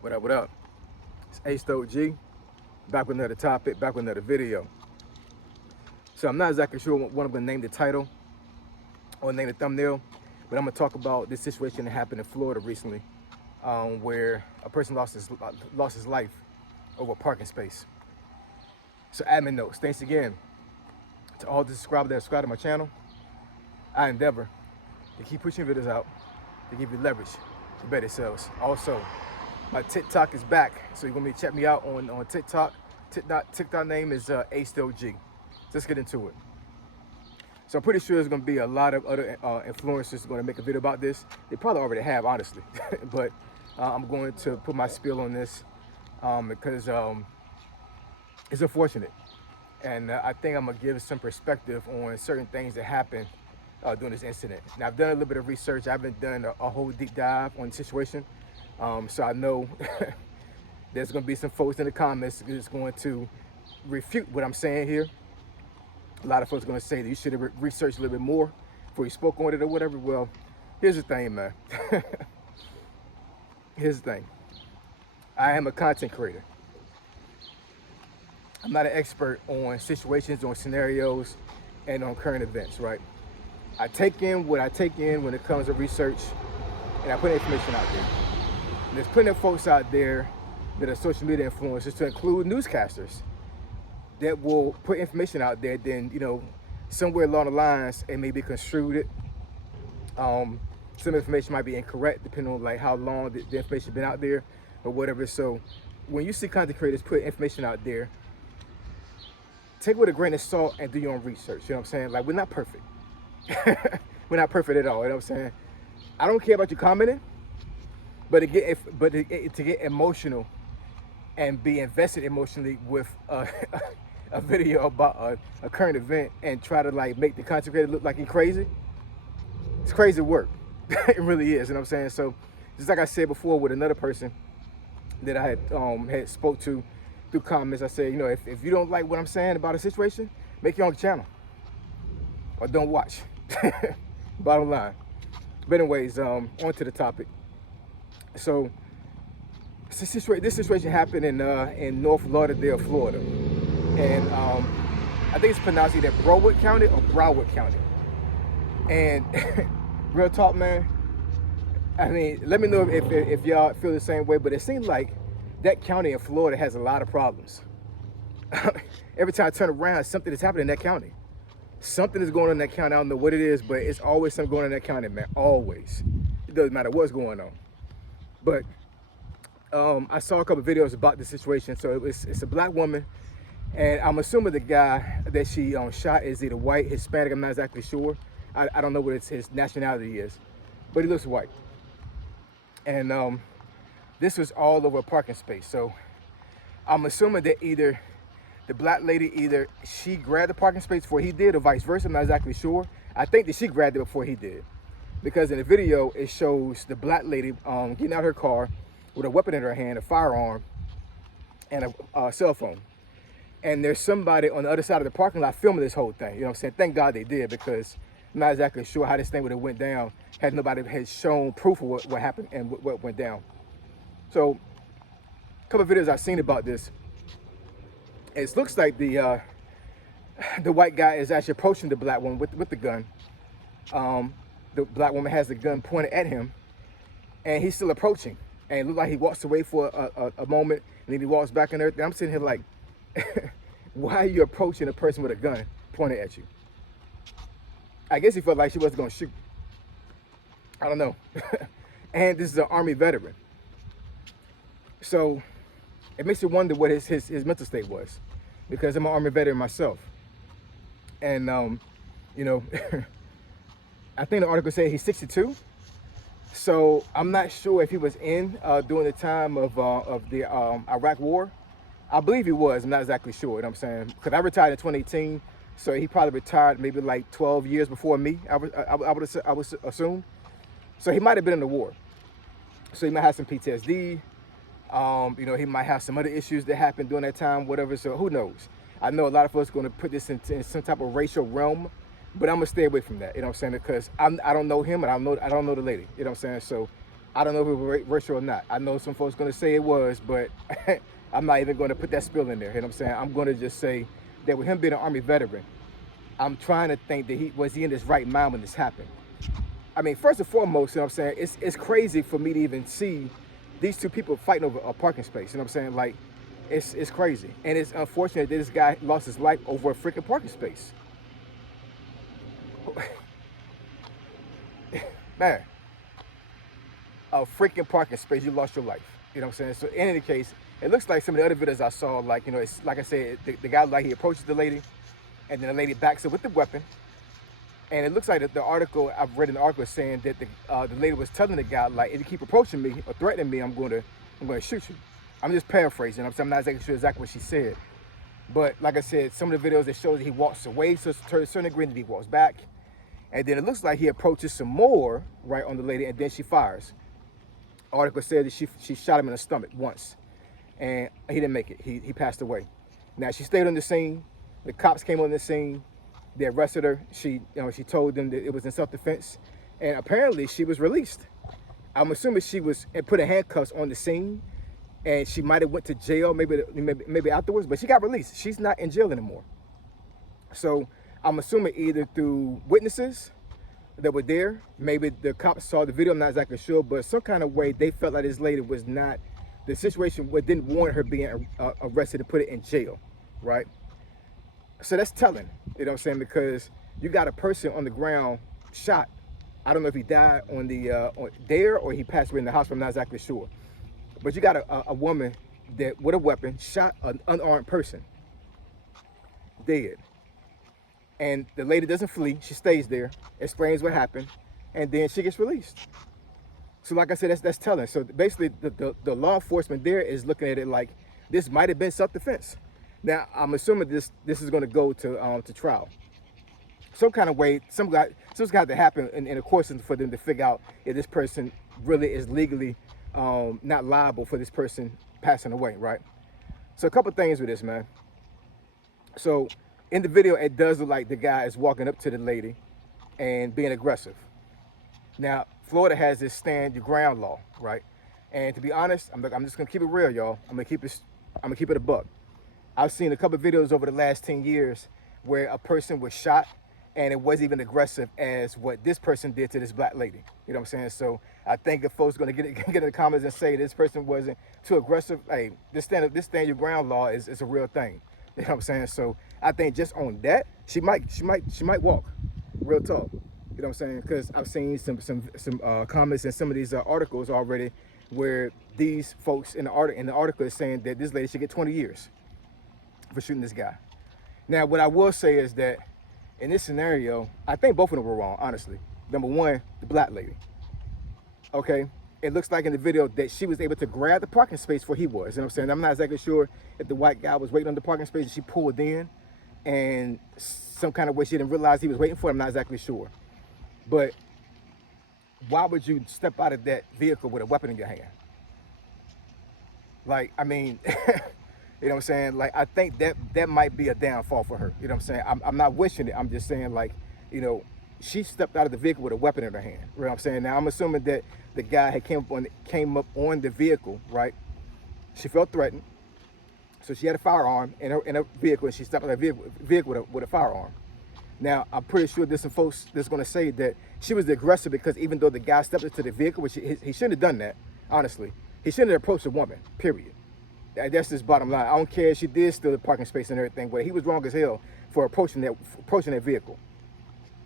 What up, what up? It's Stoke G, back with another topic, back with another video. So I'm not exactly sure what I'm gonna name the title or name the thumbnail, but I'm gonna talk about this situation that happened in Florida recently, where a person lost his life over a parking space. So admin notes, thanks again to all the subscribers that subscribe to my channel. I endeavor to keep pushing videos out to give you leverage to better sales. Also, my TikTok is back, so you're gonna check me out on TikTok. TikTok name is Stoke G. Let's get into it. So I'm pretty sure there's gonna be a lot of other influencers gonna make a video about this. They probably already have, honestly, but I'm going to put my spill on this because it's unfortunate, and I think I'm gonna give some perspective on certain things that happened during this incident. Now, I've done a little bit of research. I haven't done a whole deep dive on the situation, so I know there's gonna be some folks in the comments that's going to refute what I'm saying here. A lot of folks are gonna say that you should have researched a little bit more before you spoke on it or whatever. Well, here's the thing, man. Here's the thing. I am a content creator. I'm not an expert on situations, on scenarios, and on current events, right? I take in what I take in when it comes to research, and I put information out there. And there's plenty of folks out there that are social media influencers, to include newscasters, that will put information out there, then, somewhere along the lines, it may be construed. Some information might be incorrect, depending on like how long the information been out there or whatever. So when you see content creators put information out there, take it with a grain of salt and do your own research. You know what I'm saying? Like, we're not perfect. We're not perfect at all. You know what I'm saying? I don't care about you commenting, but to get emotional and be invested emotionally with a video about a current event and try to like make the content creator look like he's crazy, it's crazy work. It really is. You know what I'm saying? So just like I said before with another person that I had spoke to through comments, I said, if you don't like what I'm saying about a situation, make your own channel or don't watch. Bottom line. But anyways, on to the topic. So this situation happened in North Lauderdale, Florida, and I think it's pronounced either Broward County or Broward County. And real talk, man, I mean, let me know if y'all feel the same way, but it seems like that county in Florida has a lot of problems. Every time I turn around, something is happening in that county. Something is going on in that county. I don't know what it is, but it's always something going on in that county, man. Always. It doesn't matter what's going on. But I saw a couple of videos about the situation. So it's a black woman, and I'm assuming the guy that she shot is either white, Hispanic. I'm not exactly sure. I don't know what his nationality is, but he looks white. And this was all over a parking space. So I'm assuming that either the black lady, either she grabbed the parking space before he did, or vice versa. I'm not exactly sure. I think that she grabbed it before he did, because in the video it shows the black lady getting out of her car with a weapon in her hand, a firearm, and a cell phone. And there's somebody on the other side of the parking lot filming this whole thing. You know what I'm saying? Thank God they did, because I'm not exactly sure how this thing would have went down had nobody had shown proof of what happened and what went down. So a couple of videos I've seen about this, it looks like the white guy is actually approaching the black woman with the gun. The black woman has the gun pointed at him, and he's still approaching. And it looks like he walks away for a moment, and then he walks back and everything. I'm sitting here like, why are you approaching a person with a gun pointed at you? I guess he felt like she wasn't going to shoot. I don't know. And this is an Army veteran. So it makes you wonder what his mental state was, because I'm an Army veteran myself. And, I think the article said he's 62. So I'm not sure if he was in during the time of the Iraq War. I believe he was. I'm not exactly sure. You know what I'm saying? Because I retired in 2018. So he probably retired maybe like 12 years before me, I would assume. So he might have been in the war. So he might have some PTSD. He might have some other issues that happened during that time, whatever. So who knows? I know a lot of us are going to put this in some type of racial realm, but I'm gonna stay away from that. You know what I'm saying? Because I don't know him, and I don't know the lady. You know what I'm saying? So I don't know if it was racial or not. I know some folks going to say it was, but I'm not even going to put that spill in there. You know what I'm saying? I'm going to just say that with him being an Army veteran, I'm trying to think that he was in his right mind when this happened. I mean, first and foremost, you know what I'm saying? It's crazy for me to even see these two people fighting over a parking space. You know what I'm saying? Like, it's crazy. And it's unfortunate that this guy lost his life over a freaking parking space. Man, a freaking parking space, you lost your life. You know what I'm saying? So in any case, it looks like some of the other videos I saw, like, you know, it's like I said, the guy, like, he approaches the lady, and then the lady backs up with the weapon. And it looks like the article, I've read an article saying that the lady was telling the guy, like, if you keep approaching me or threatening me, I'm going to shoot you. I'm just paraphrasing. I'm not exactly sure exactly what she said. But like I said, some of the videos that shows that he walks away to a certain degree, and he walks back. And then it looks like he approaches some more, right, on the lady, and then she fires. Article said that she shot him in the stomach once, and he didn't make it. He passed away. Now, she stayed on the scene. The cops came on the scene. They arrested her. She told them that it was in self-defense, and apparently she was released. I'm assuming she was put in handcuffs on the scene, and she might have went to jail maybe afterwards, but she got released. She's not in jail anymore. So I'm assuming either through witnesses that were there, maybe the cops saw the video, I'm not exactly sure, but some kind of way they felt like this lady was not, the situation didn't warrant her being arrested and put it in jail, right? So that's telling, you know what I'm saying, because you got a person on the ground shot. I don't know if he died on there or he passed away in the hospital, I'm not exactly sure. But you got a woman that with a weapon shot an unarmed person, dead. And the lady doesn't flee, she stays there, explains what happened, and then she gets released. So like I said, that's telling. So basically the law enforcement there is looking at it like this might have been self-defense. Now I'm assuming this is going to go to trial. Some kind of way, something's got to happen in the course for them to figure out if this person really is legally not liable for this person passing away, right? So a couple things with this, man. So in the video, it does look like the guy is walking up to the lady and being aggressive. Now, Florida has this stand your ground law, right? And to be honest, I'm just gonna keep it real, y'all. I'm gonna keep it a buck. I've seen a couple of videos over the last 10 years where a person was shot and it wasn't even aggressive as what this person did to this black lady. You know what I'm saying? So I think if folks gonna get in the comments and say this person wasn't too aggressive, hey, this stand your ground law is a real thing. You know what I'm saying? So I think just on that, she might walk. Real talk. You know what I'm saying? Because I've seen some comments in some of these articles already where these folks in the article is saying that this lady should get 20 years for shooting this guy. Now, what I will say is that in this scenario, I think both of them were wrong, honestly. Number one, the black lady. Okay? It looks like in the video that she was able to grab the parking space where he was. You know what I'm saying? I'm not exactly sure if the white guy was waiting on the parking space and she pulled in and some kind of way she didn't realize he was waiting for her. I'm not exactly sure. But why would you step out of that vehicle with a weapon in your hand? Like, I mean, you know what I'm saying? Like, I think that might be a downfall for her. You know what I'm saying? I'm not wishing it. I'm just saying, like, you know, she stepped out of the vehicle with a weapon in her hand. You know what I'm saying? Now, I'm assuming that the guy had came up on the vehicle, right? She felt threatened. So she had a firearm in her vehicle, and she stepped out of the vehicle with a firearm. Now, I'm pretty sure there's some folks that's going to say that she was the aggressor because even though the guy stepped into the vehicle, which he shouldn't have done that, honestly. He shouldn't have approached a woman, period. That's just bottom line. I don't care if she did steal the parking space and everything, but he was wrong as hell for approaching that vehicle,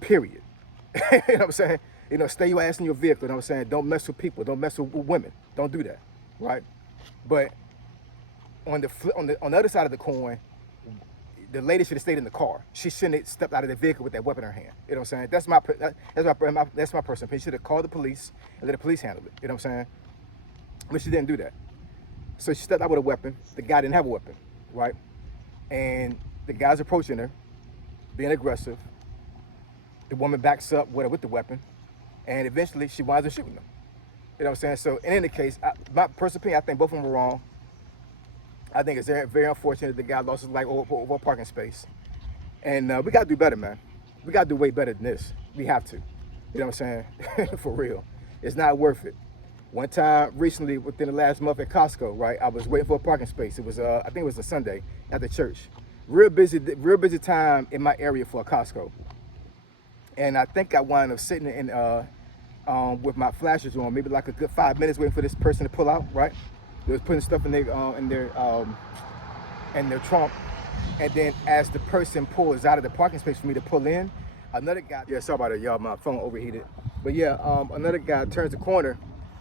period. You know what I'm saying? You know, stay your ass in your vehicle. You know what I'm saying? Don't mess with people. Don't mess with women. Don't do that, right? But on the other side of the coin, the lady should have stayed in the car. She shouldn't have stepped out of the vehicle with that weapon in her hand. You know what I'm saying? That's my personal opinion. She should have called the police and let the police handle it. You know what I'm saying? But she didn't do that. So she stepped out with a weapon. The guy didn't have a weapon, right? And the guy's approaching her, being aggressive. The woman backs up with the weapon, and eventually she winds up shooting him. You know what I'm saying? So in any case, my personal opinion, I think both of them were wrong. I think it's very, very unfortunate the guy lost his life over a parking space. And we got to do better, man. We got to do way better than this. We have to. You know what I'm saying? For real. It's not worth it. One time recently, within the last month at Costco, right? I was waiting for a parking space. It was, I think it was a Sunday at the church. Real busy time in my area for a Costco. And I think I wound up sitting in, with my flashers on, maybe like a good 5 minutes waiting for this person to pull out, right? They was putting stuff in their trunk. And then as the person pulls out of the parking space for me to pull in, another guy, yeah, sorry about it, y'all, my phone overheated. But yeah, another guy turns the corner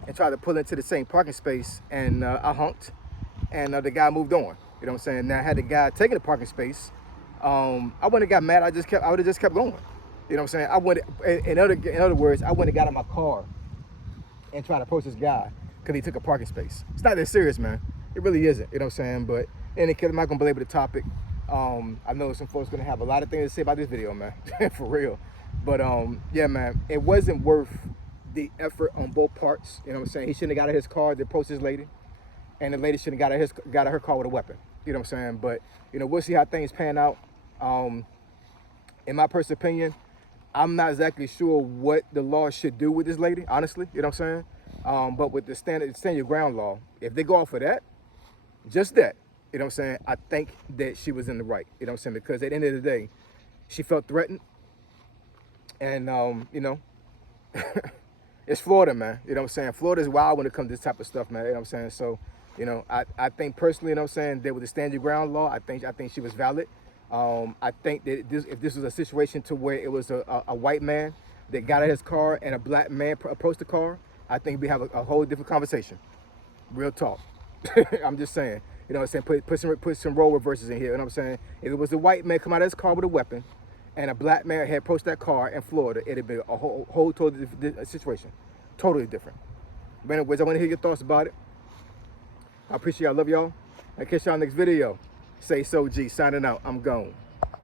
and tried to pull into the same parking space, and I honked, and the guy moved on. You know what I'm saying? Now, had the guy taken the parking space, I wouldn't have got mad. I would have just kept going. You know what I'm saying? I would, in other words, I wouldn't have got out of my car and tried to approach this guy because he took a parking space. It's not that serious, man. It really isn't. You know what I'm saying? But in any case, I'm not gonna belabor the topic. I know some folks gonna have a lot of things to say about this video, man, for real. But yeah, man, it wasn't worth the effort on both parts. You know what I'm saying? He shouldn't have got out of his car to approach this lady, and the lady shouldn't have got out of her car with a weapon. You know what I'm saying? But you know, we'll see how things pan out. In my personal opinion, I'm not exactly sure what the law should do with this lady, honestly. You know what I'm saying? But with the stand your ground law, if they go off of that, just that, you know what I'm saying, I think that she was in the right. You know what I'm saying? Because at the end of the day, she felt threatened. And, you know, it's Florida, man. You know what I'm saying? Florida is wild when it comes to this type of stuff, man. You know what I'm saying? So, you know, I think personally, you know what I'm saying, that with the stand your ground law, I think she was valid. I think that if this was a situation to where it was a white man that got out of his car and a black man approached the car, I think we have a whole different conversation. Real talk. I'm just saying. You know what I'm saying? Put some role reversals in here. You know what I'm saying? If it was a white man come out of his car with a weapon and a black man had approached that car in Florida, it'd be a whole totally different situation. Totally different. But anyways, I want to hear your thoughts about it. I appreciate y'all. Love y'all. I'll catch y'all next video. Say so, G. Signing out. I'm gone.